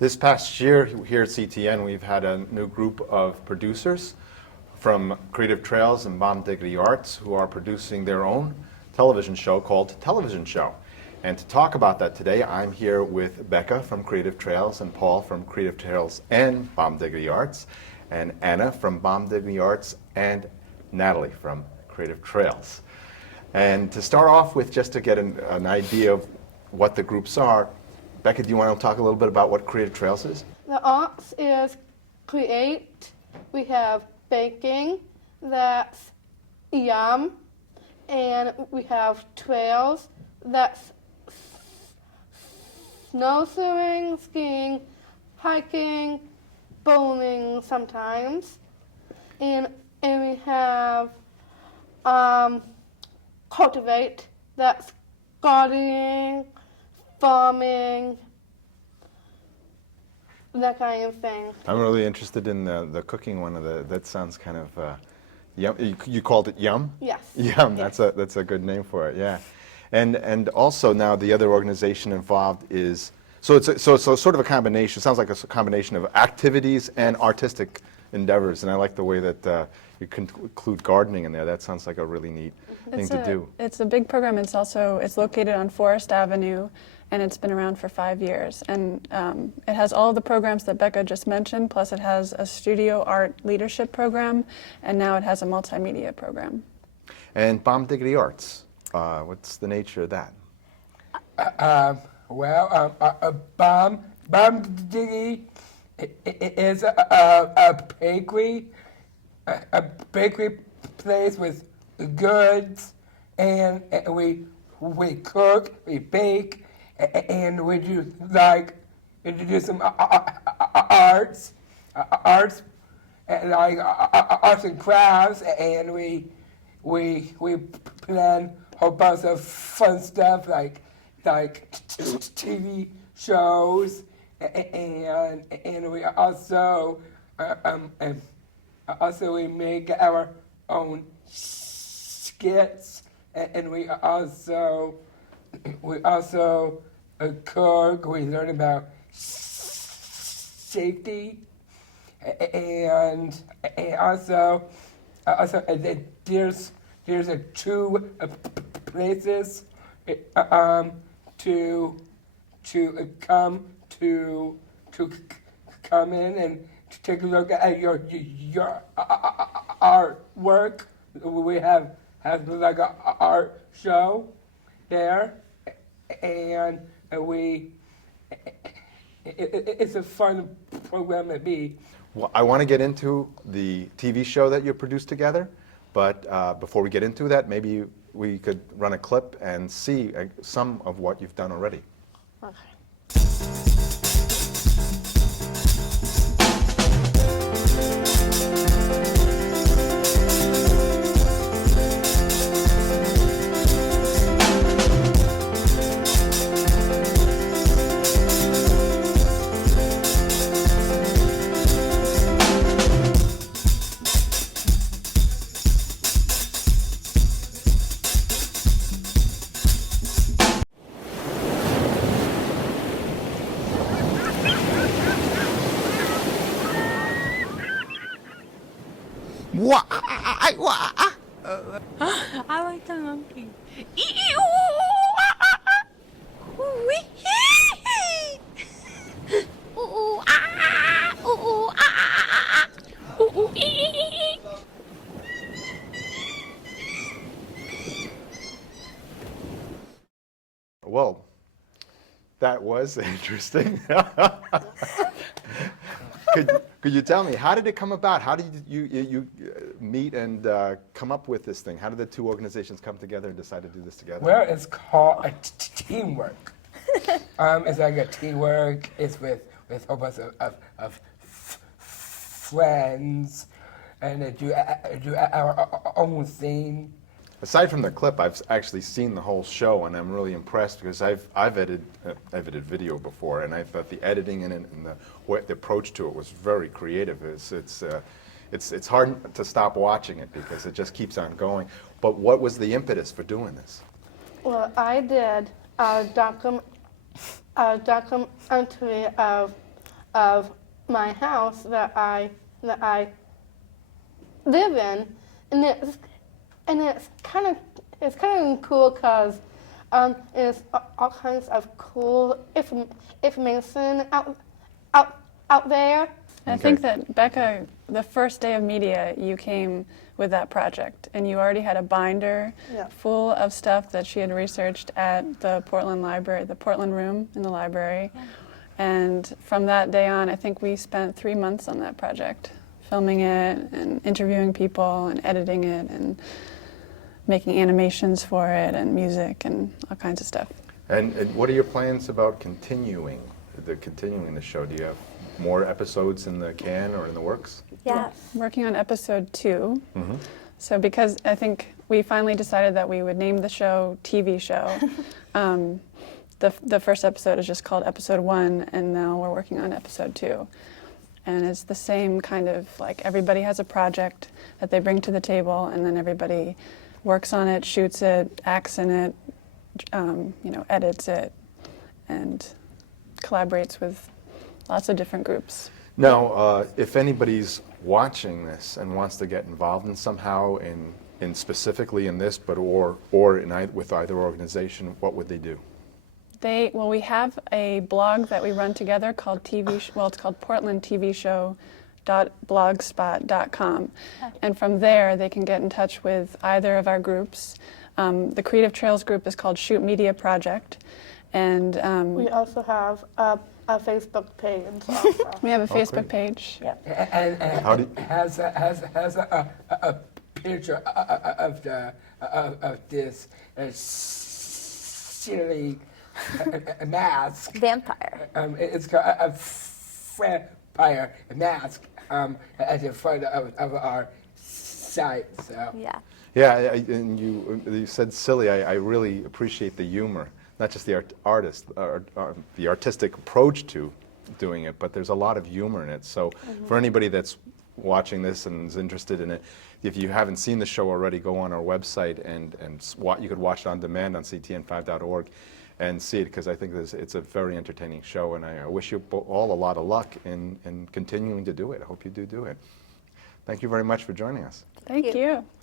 This past year here at CTN, we've had a new group of producers from Creative Trails and Bomb Diggity Arts who are producing their own television show called Television Show. And to talk about that today, I'm here with Becca from Creative Trails and Paul from Creative Trails and Bomb Diggity Arts, and Anna from Bomb Diggity Arts, and Natalie from Creative Trails. And to start off with, just to get an idea of what the groups are, Becca, do you want to talk a little bit about what Creative Trails is? The arts is create. We have baking, that's yum, and we have trails, that's snowshoeing, skiing, hiking, bowling sometimes, and we have cultivate, that's gardening, farming, that kind of thing. I'm really interested in the cooking one. That sounds kind of yum. You called it Yum? Yes. Yum. Yes. That's a good name for it. Yeah. And also now the other organization involved is it's sort of a combination. It sounds like a combination of activities and artistic endeavors. And I like the way that you can include gardening in there. That sounds like a really neat thing to do. It's a big program. It's located on Forest Avenue, and it's been around for 5 years. And it has all the programs that Becca just mentioned, plus it has a studio art leadership program, and now it has a multimedia program. And Bomb Diggity Arts, what's the nature of that? Bomb Diggity is a bakery place with goods, and we cook, we bake, and we do some arts, and like arts and crafts, and we plan a whole bunch of fun stuff like TV shows, and we also we make our own skits, and we also cook. We learn about safety, and also there's two places to come in and to take a look at your artwork. We have like an art show there, and it's a fun program to be. Well, I want to get into the TV show that you produced together, but before we get into that, maybe we could run a clip and see some of what you've done already. Okay. I like the monkey. Well, that was interesting. Could you tell me, how did it come about? How did you meet and come up with this thing? How did the two organizations come together and decide to do this together? Well, it's called teamwork. It's like a teamwork. It's with a whole bunch of friends, and do our own thing. Aside from the clip, I've actually seen the whole show, and I'm really impressed because I've edited video before, and I thought the editing in it and the approach to it was very creative. It's hard to stop watching it because it just keeps on going. But what was the impetus for doing this? Well, I did a documentary of of my house that I live in, and it's kind of cool because there's all kinds of cool information out there. I think that, Becca, the first day of media, you came with that project, and you already had a binder Yeah. full of stuff that she had researched at the Portland Library, the Portland room in the library. And from that day on, I think we spent 3 months on that project, filming it and interviewing people and editing it and making animations for it and music and all kinds of stuff. And what are your plans about continuing the show? Do you have more episodes in the can or in the works? Yeah. Working on episode 2. So because I think we finally decided that we would name the show TV Show. The first episode is just called episode 1, and now we're working on episode 2. And it's the same kind of, like, everybody has a project that they bring to the table, and then everybody works on it, shoots it, acts in it, edits it, and collaborates with lots of different groups. Now, if anybody's watching this and wants to get involved in somehow, in specifically in this, but or with either organization, what would they do? We have a blog that we run together called it's called portlandtvshow.blogspot.com, and from there they can get in touch with either of our groups. The Creative Trails group is called Shoot Media Project, and We also have a Facebook page. Also. we have a Oh, Facebook great. page. And How do you- has a picture of this silly mask. Vampire. It's got a vampire mask at the front of our site. So Yeah. Yeah, and you said silly. I really appreciate the humor, not just the the artistic approach to doing it, but there's a lot of humor in it. So for anybody that's watching this and is interested in it, if you haven't seen the show already, go on our website and you could watch it on demand on ctn5.org and see it, because I think it's a very entertaining show, and I wish you all a lot of luck in continuing to do it. I hope you do it. Thank you very much for joining us. Thank you.